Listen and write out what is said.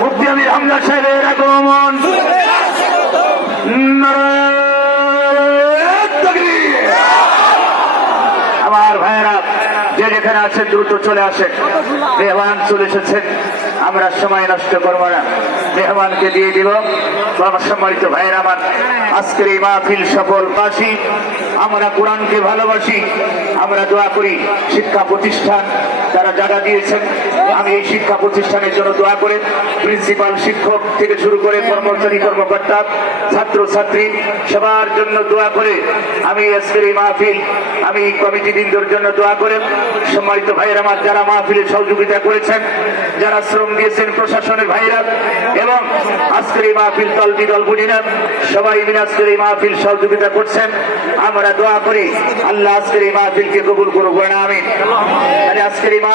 মুফতি আমির হামজা সাহেবের আগমন। আমার ভাইয়েরা যে যেখানে আছেন দ্রুত চলে আসেন। মেহমান চলে এসেছেন, আমরা সময় নষ্ট করবো না, মেহমানকে দিয়ে দিব। সম্মানিত ভাইয়েরা আমার, আজকের এই মাহফিল সফলবাসী, আমরা কোরআনকে ভালোবাসি। আমরা দোয়া করি শিক্ষা প্রতিষ্ঠান তারা জায়গা দিয়েছেন, আমি এই শিক্ষা প্রতিষ্ঠানের জন্য দোয়া করে প্রিন্সিপাল, শিক্ষক থেকে শুরু করে কর্মচারী, কর্মকর্তা, ছাত্র ছাত্রী সবার জন্য দোয়া করে আমি আজকের এই মাহফিল, আমি কমিটি বৃন্দর জন্য দোয়া করে। সম্মানিত ভাইয়েরা আমার, যারা মাহফিলে সহযোগিতা করেছেন, যারা শ্রম দিয়েছেন, প্রশাসনের ভাইরা এবং আজকের এই মাহফিল দলবি দল বুঝি না, সবাই মিলে আজকের এই মাহফিল সহযোগিতা করছেন। আমরা দোয়া করি আল্লাহ আজকের এই মাহফিলকে কবুল করুক। আমিন। আজকের এই মাহফিল